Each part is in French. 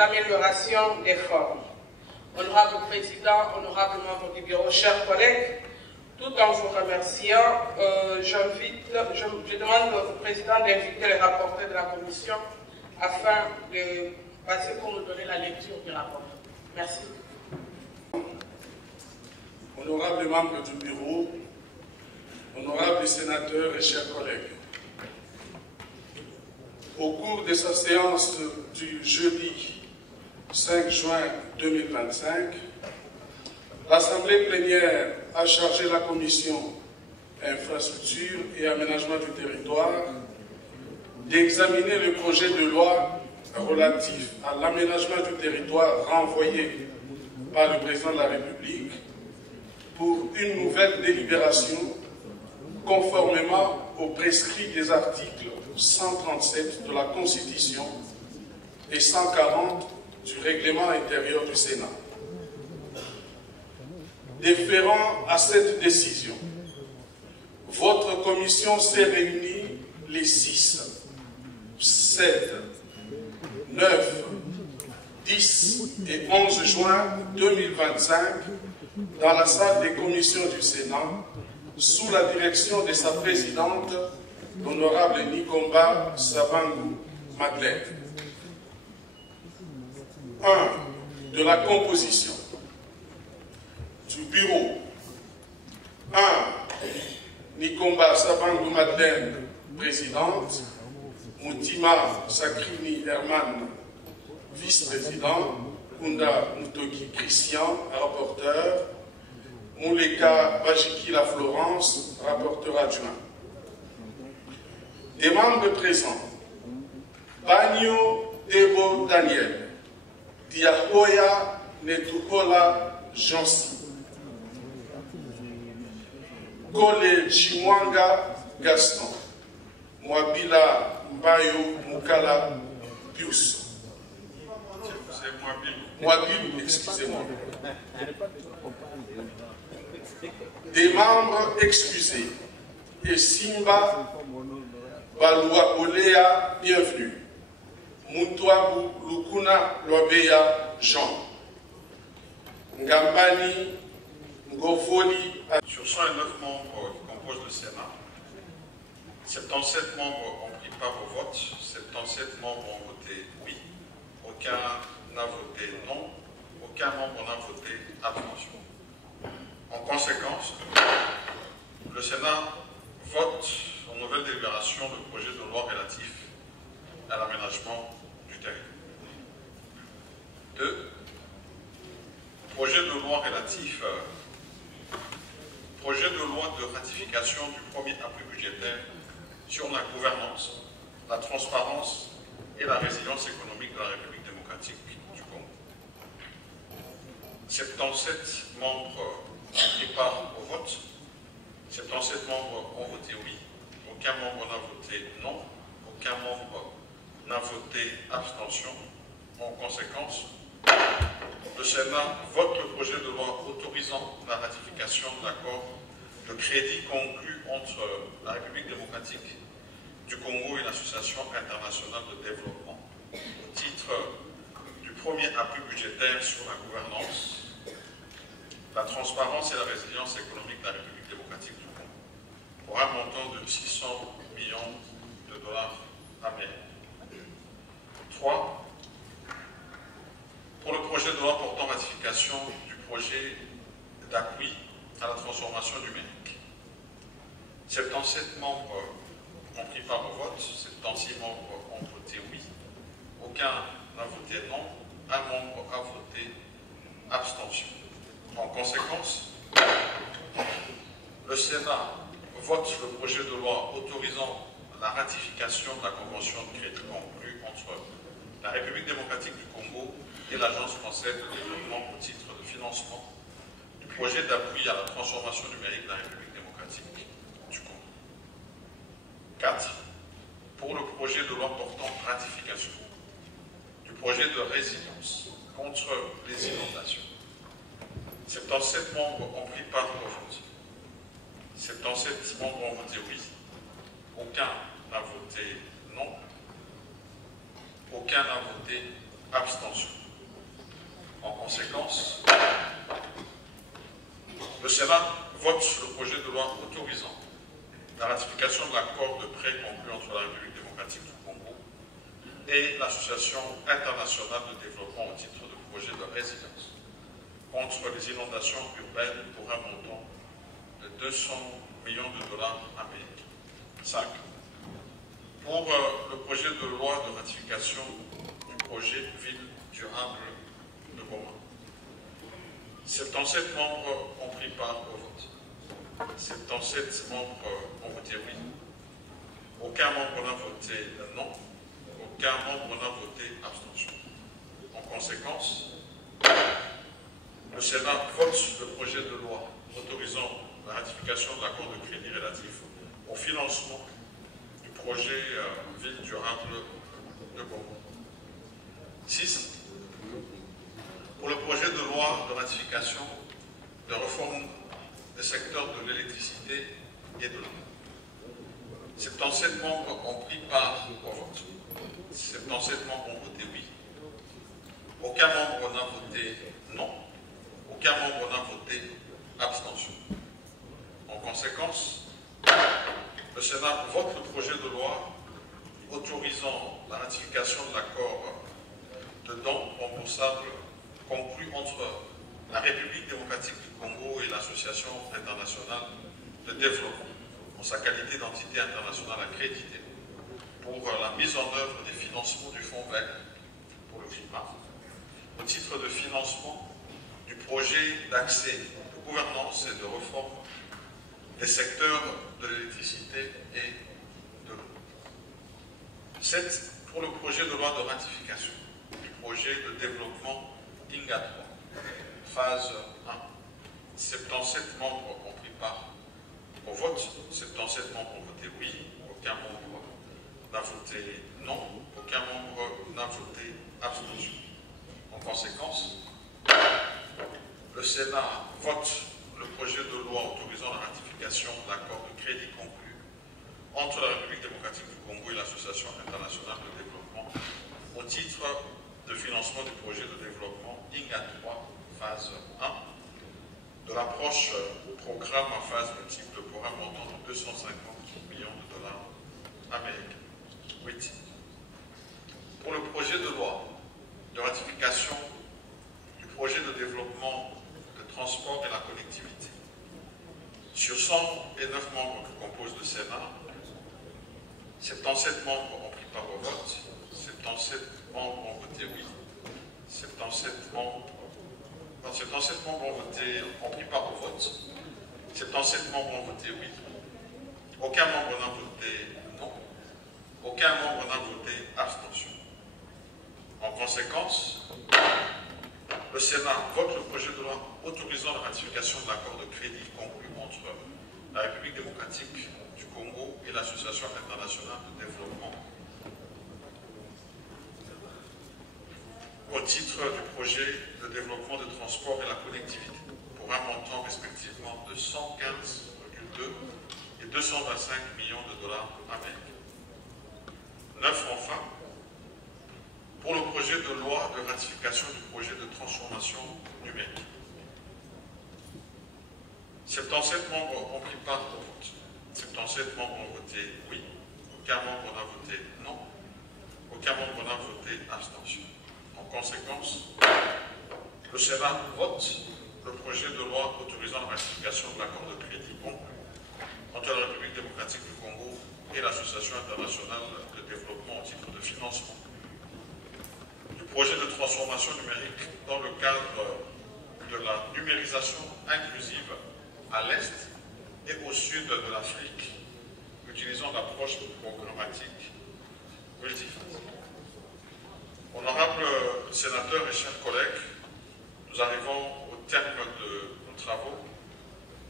l'amélioration des formes. Honorable Président, honorable membre du bureau, chers collègues, tout en vous remerciant, je demande au Président d'inviter les rapporteurs de la Commission afin de passer pour nous donner la lecture du rapport. Merci. Honorables membres du bureau, honorables sénateurs et chers collègues, au cours de sa séance du jeudi 5 juin 2025, l'Assemblée plénière a chargé la Commission Infrastructure et Aménagement du territoire d'examiner le projet de loi relatif à l'aménagement du territoire renvoyé par le Président de la République pour une nouvelle délibération conformément aux prescrits des articles 137 de la Constitution et 140 du règlement intérieur du Sénat. Déférant à cette décision, votre commission s'est réunie les 6, 7, 9, 10 et 11 juin 2025 dans la salle des commissions du Sénat sous la direction de sa présidente, l'honorable Nikomba Sabangu Madeleine. 1. De la composition du bureau. 1. Nikomba Sabangu Madeleine, présidente. Moutima Sakrini Herman, vice-président. Kunda Mutoki Christian, rapporteur. Mouleka Bajikila Florence, rapporteur adjoint. Des membres présents: Bagno Debo Daniel, Diahoya Netukola Jansi, Kole Chimwanga Gaston, Mwabila Mbayo Mukala Pius. Mwabil, excusez-moi. Des membres excusés. Et Simba Balua Olea, bienvenue. Mutuabu Lukuna Loabeya Jean. Ngambani Ngofoli. Sur 109 membres qui composent le Sénat, 77 membres ont pris part au vote, 77 membres ont voté oui, aucun n'a voté non, aucun membre n'a voté abstention. En conséquence, le Sénat vote en nouvelle délibération le projet de loi relatif à l'aménagement du territoire. 2. Projet de loi relatif projet de loi de ratification du premier appui budgétaire sur la gouvernance, la transparence et la résilience économique de la République démocratique du Congo. 77 membres ont pris part au vote, 77 membres ont voté oui, aucun membre n'a voté non, aucun membre n'a voté abstention. En conséquence, le Sénat vote le projet de loi autorisant la ratification de l'accord de crédit conclu entre la République démocratique du Congo et l'Association internationale de développement au titre du premier appui budgétaire sur la gouvernance, la transparence et la résilience économique de la République démocratique du Congo pour un montant de 600 millions de dollars américains. 3. Pour le projet de loi portant ratification du projet d'appui à la transformation numérique. 77 membres ont pris part au vote, 76 membres ont voté oui, aucun n'a voté non, un membre a voté abstention. En conséquence, le Sénat vote le projet de loi autorisant la ratification de la convention de crédit conclue entre la République démocratique du Congo et l'Agence française de développement au titre de financement du projet d'appui à la transformation numérique de la République démocratique du Congo. 4. Pour le projet de loi portant ratification du projet de résilience contre les inondations. 77 membres ont pris part au vote. 77 membres ont voté oui. Aucun n'a voté non. Aucun n'a voté abstention. En conséquence, le Sénat vote le projet de loi autorisant la ratification de l'accord de prêt conclu entre la République démocratique du Congo et l'Association internationale de développement au titre de projet de résilience contre les inondations urbaines pour un montant de 200 millions de dollars américains. 5. Pour le projet de loi de ratification du projet Ville durable de Goma. 77 membres ont pris part au vote. 77 membres ont voté oui. Aucun membre n'a voté non. Aucun membre n'a voté abstention. En conséquence, le Sénat vote le projet de loi autorisant la ratification de l'accord de crédit relatif au financement du projet Ville durable de Goma. 6. Pour le projet de loi de ratification de réforme des secteurs de l'électricité et de l'eau. 77 membres ont pris part au vote. 77 membres ont voté oui. Aucun membre n'a voté non. Aucun membre n'a voté abstention. En conséquence, le Sénat vote le projet de loi autorisant la ratification de l'accord de dons remboursables conclu entre la République démocratique du Congo et l'Association internationale de développement en sa qualité d'entité internationale accréditée pour la mise en œuvre des financements du Fonds vert pour le climat au titre de financement du projet d'accès, de gouvernance et de réforme des secteurs de l'électricité et de l'eau. 7. Pour le projet de loi de ratification du projet de développement INGA 3, phase 1. 77 membres ont pris part au vote. 77 membres ont voté oui. Aucun membre n'a voté non. Aucun membre n'a voté abstention. En conséquence, le Sénat vote le projet de loi autorisant la ratification de l'accord de crédit conclu entre la République démocratique du Congo et l'Association internationale de développement au titre de financement du projet de développement INGA 3, phase 1, de l'approche programme à phase multiple pour un montant de 250 millions de dollars américains. 8. Pour le projet de loi de ratification du projet de développement de transport et la connectivité. Sur 109 membres que compose le Sénat, 77 membres ont pris part au vote, 77 membres ont voté oui, 77 membres ont pris part au vote, 77 membres ont voté oui, aucun membre n'a voté non, aucun membre n'a voté abstention. En conséquence, le Sénat vote le projet de loi autorisant la ratification de l'accord de crédit conclu entre la République démocratique du Congo et l'Association internationale de développement au titre du projet de développement de transport et la connectivité pour un montant respectivement de 115,2 et 225 millions de dollars américains. 9. Enfin, pour le projet de loi de ratification du projet de transformation numérique. 77 membres ont pris part au vote. 77 membres ont voté oui, aucun membre n'a voté non, aucun membre n'a voté abstention. En conséquence, le Sénat vote le projet de loi autorisant la ratification de l'accord de crédit conclu entre la République démocratique du Congo et l'Association internationale de développement au titre de financement du projet de transformation numérique dans le cadre de la numérisation inclusive à l'Est et au Sud de l'Afrique, utilisant l'approche programmatique multiphase. Honorables sénateurs et chers collègues, nous arrivons au terme de nos travaux.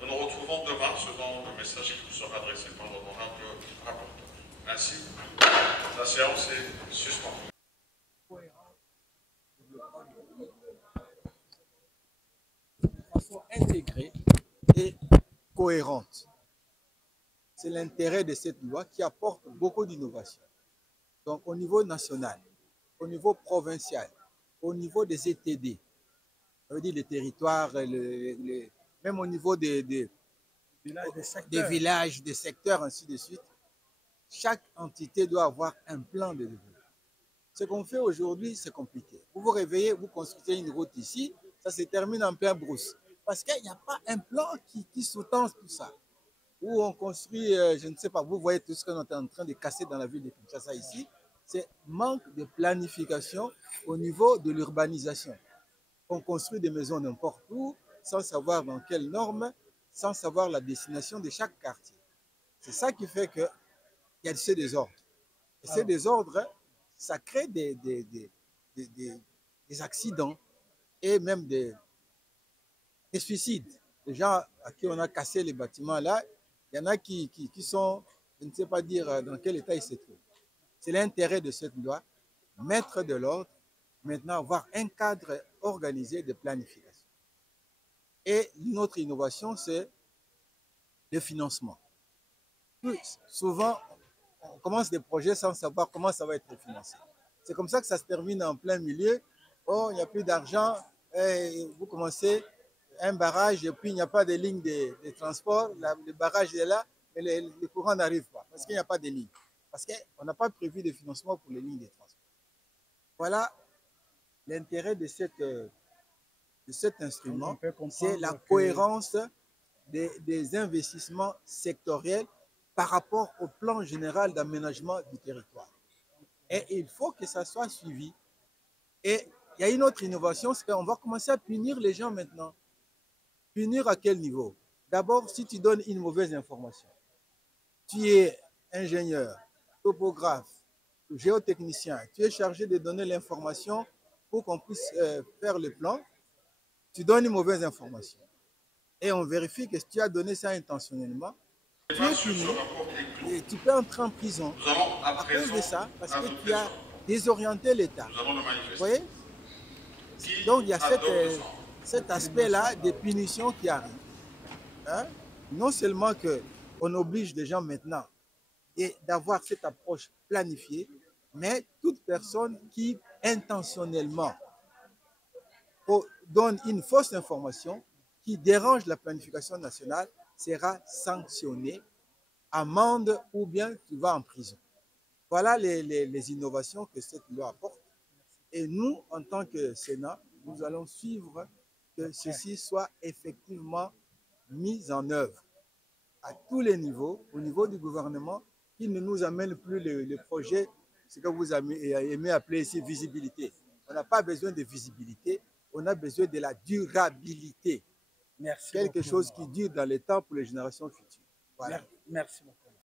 Nous nous retrouvons demain selon le message qui vous sera adressé par l'honorable rapporteur. Ainsi, la séance est suspendue. De façon intégrée et cohérente. C'est l'intérêt de cette loi qui apporte beaucoup d'innovations. Donc au niveau national, au niveau provincial au niveau des ETD, ça veut dire les territoires, même au niveau des villages, des secteurs, ainsi de suite, chaque entité doit avoir un plan de développement. Ce qu'on fait aujourd'hui, c'est compliqué. Vous vous réveillez, vous construisez une route ici, ça se termine en plein brousse. Parce qu'il n'y a pas un plan qui sous-tend tout ça. Où on construit, je ne sais pas, vous voyez tout ce qu'on est en train de casser dans la ville de Kinshasa ici, c'est manque de planification au niveau de l'urbanisation. On construit des maisons n'importe où, sans savoir dans quelles normes, sans savoir la destination de chaque quartier. C'est ça qui fait qu'il y a ces désordres. Et ces désordres, ça crée des accidents et même des suicides. Les gens à qui on a cassé les bâtiments là, il y en a qui sont, je ne sais pas dire dans quel état ils se trouvent. C'est l'intérêt de cette loi, mettre de l'ordre, maintenant avoir un cadre organisé de planification. Et une autre innovation, c'est le financement. Souvent, on commence des projets sans savoir comment ça va être financé. C'est comme ça que ça se termine en plein milieu. Oh, il n'y a plus d'argent, vous commencez un barrage et puis il n'y a pas de ligne de transport. Le barrage est là, mais le courant n'arrive pas parce qu'il n'y a pas de ligne. Parce qu'on n'a pas prévu de financement pour les lignes de transport. Voilà l'intérêt de cet instrument, c'est la cohérence des investissements sectoriels par rapport au plan général d'aménagement du territoire. Et il faut que ça soit suivi. Et il y a une autre innovation, c'est qu'on va commencer à punir les gens maintenant. Punir à quel niveau? D'abord, si tu donnes une mauvaise information, tu es ingénieur, topographe, géotechnicien, tu es chargé de donner l'information pour qu'on puisse faire le plan, tu donnes une mauvaise information. Et on vérifie que si tu as donné ça intentionnellement, tu es puni et tu peux entrer en prison à cause de ça, parce que tu as désorienté l'État. Vous voyez? Donc il y a cet aspect-là des punitions qui arrivent. Hein? Non seulement qu'on oblige les gens maintenant d'avoir cette approche planifiée, mais toute personne qui intentionnellement donne une fausse information qui dérange la planification nationale sera sanctionnée, amende ou bien tu vas en prison. Voilà les innovations que cette loi apporte. Et nous, en tant que Sénat, nous allons suivre que ceci soit effectivement mis en œuvre à tous les niveaux, au niveau du gouvernement, qui ne nous amène plus le projet, ce que vous aimez appeler ici visibilité. On n'a pas besoin de visibilité, on a besoin de la durabilité. Merci Quelque beaucoup. chose qui dure dans le temps pour les générations futures. Voilà. Merci beaucoup.